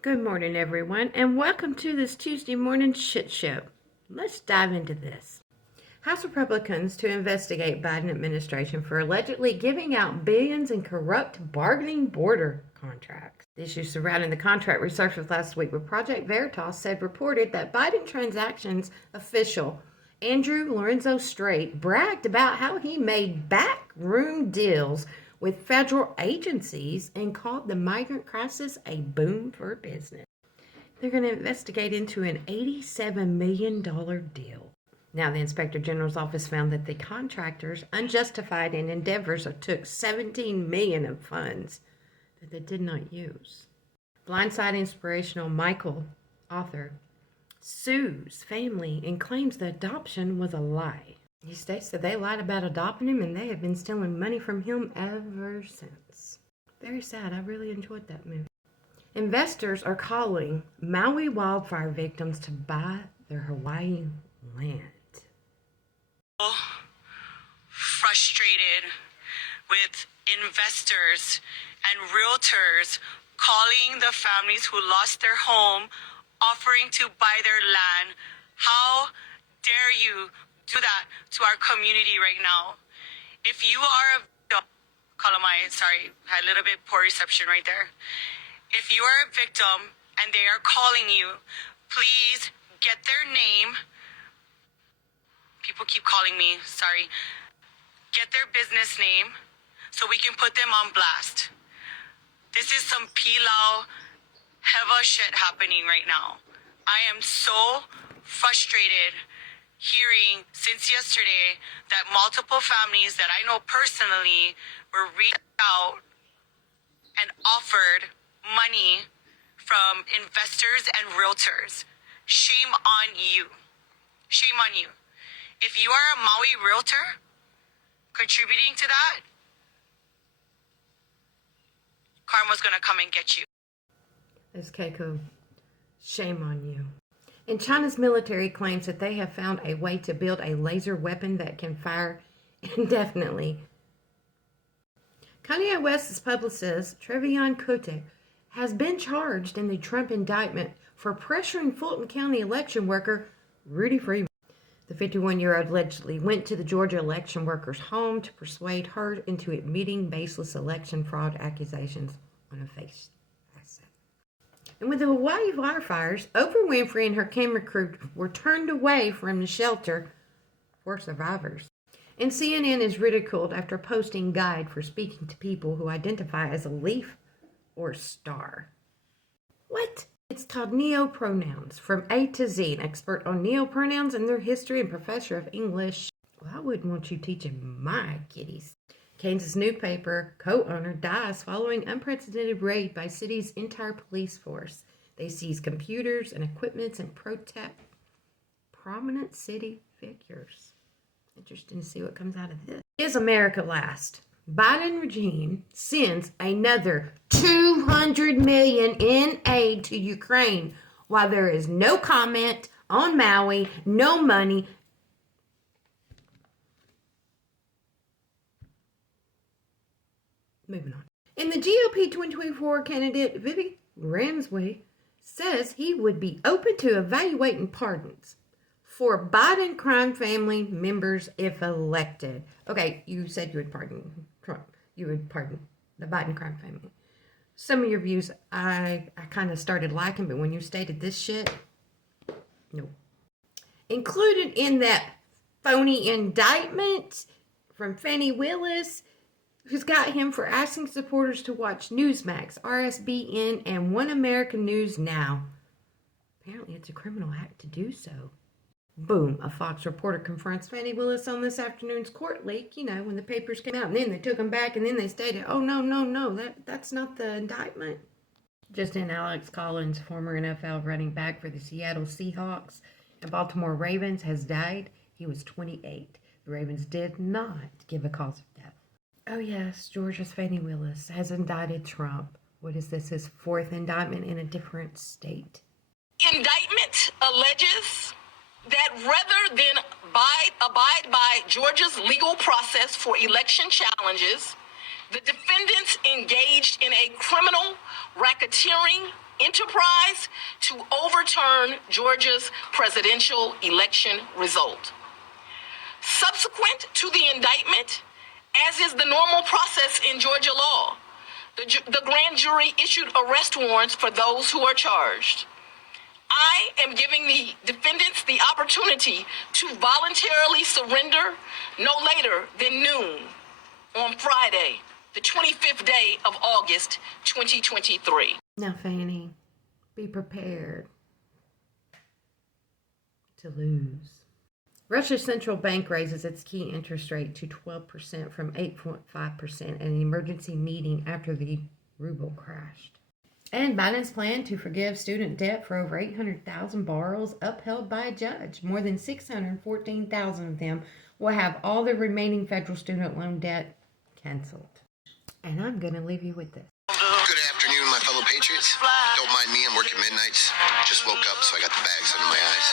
Good morning, everyone, and welcome to this Tuesday morning shit show. Let's dive into this. House Republicans to investigate Biden administration for allegedly giving out billions in corrupt bargaining border contracts. The issues surrounding the contract resurfaced last week, where Project Veritas reported that Biden transactions official Andrew Lorenzo Strait bragged about how he made backroom deals with federal agencies and called the migrant crisis a boom for business. They're going to investigate into an $87 million deal. Now, the Inspector General's office found that the contractors unjustified in endeavors took $17 million of funds that they did not use. Blindside inspirational Michael, author, sues family and claims the adoption was a lie. He states that they lied about adopting him and they have been stealing money from him ever since. Very sad. I really enjoyed that movie. Investors are calling Maui wildfire victims to buy their Hawaii land. Frustrated with investors and realtors calling the families who lost their home, offering to buy their land. How dare you do that to our community right now? If you are a victim, sorry, had a little bit poor reception right there. If you are a victim and they are calling you, please get their name. People keep calling me, sorry. Get their business name so we can put them on blast. This is some pilau heva shit happening right now. I am so frustrated hearing since yesterday that multiple families that I know personally were reached out and offered money from investors and realtors. Shame on you. Shame on you. If you are a Maui realtor contributing to that, karma's gonna come and get you. That's Keiko. Shame on you. And China's military claims that they have found a way to build a laser weapon that can fire indefinitely. Kanye West's publicist, Trevion Kutte, has been charged in the Trump indictment for pressuring Fulton County election worker Rudy Freeman. The 51-year-old allegedly went to the Georgia election worker's home to persuade her into admitting baseless election fraud accusations on a face. And with the Hawaii wildfires, Oprah Winfrey and her camera crew were turned away from the shelter for survivors. And CNN is ridiculed after posting guide for speaking to people who identify as a leaf or star. What? It's called neopronouns, from A to Z, an expert on neopronouns and their history and professor of English. Well, I wouldn't want you teaching my kiddies. Kansas newspaper co-owner dies following unprecedented raid by city's entire police force. They seize computers and equipment and protect prominent city figures. Interesting to see what comes out of this. Is America last? Biden regime sends another $200 million in aid to Ukraine while there is no comment on Maui, no money. Moving on. And the GOP 2024 candidate, Vivi Ramsey, says he would be open to evaluating pardons for Biden crime family members if elected. Okay, you said you would pardon Trump. You would pardon the Biden crime family. Some of your views I kind of started liking, but when you stated this shit, no. Included in that phony indictment from Fani Willis, who's got him for asking supporters to watch Newsmax, RSBN, and One American News Now. Apparently it's a criminal act to do so. Boom, a Fox reporter confronts Fani Willis on this afternoon's court leak, when the papers came out, and then they took them back, and then they stated, oh, no, that's not the indictment. Just in, Alex Collins, former NFL running back for the Seattle Seahawks and Baltimore Ravens, has died. He was 28. The Ravens did not give a cause of death. Oh yes, Georgia's Fani Willis has indicted Trump. What is this, his fourth indictment in a different state? Indictment alleges that rather than abide by Georgia's legal process for election challenges, the defendants engaged in a criminal racketeering enterprise to overturn Georgia's presidential election result. Subsequent to the indictment, as is the normal process in Georgia law, the grand jury issued arrest warrants for those who are charged. I am giving the defendants the opportunity to voluntarily surrender no later than noon on Friday, the 25th day of August, 2023. Now, Fannie, be prepared to lose. Russia's central bank raises its key interest rate to 12% from 8.5% in an emergency meeting after the ruble crashed. And Biden's plan to forgive student debt for over 800,000 borrowers upheld by a judge. More than 614,000 of them will have all their remaining federal student loan debt canceled. And I'm going to leave you with this. Good afternoon, my fellow patriots. Don't mind me, I'm working midnights. Just woke up, so I got the bags under my eyes.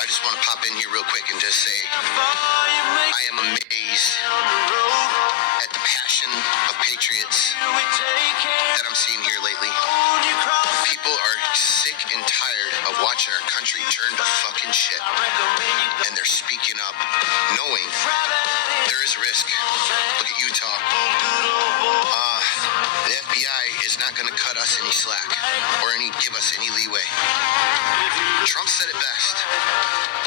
I just want to pop in here real quick and just say I am amazed at the passion of patriots that I'm seeing here lately. People are sick and tired of watching our country turn to fucking shit. And they're speaking up, knowing there is risk. Look at Utah. The FBI is not going to cut us any slack or give us any leeway. Trump said it best.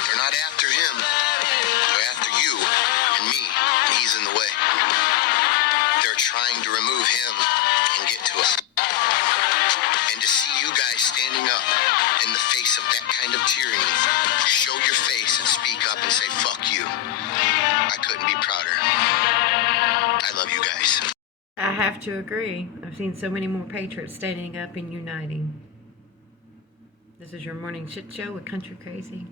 They're not after him. They're after you and me, and he's in the way. They're trying to remove him and get to us. And to see you guys standing up in the face of that kind of tyranny, show your face and speak up and say, fuck you. I couldn't be prouder. I love you guys. I have to agree. I've seen so many more patriots standing up and uniting. This is your morning shit show with Country Crazy.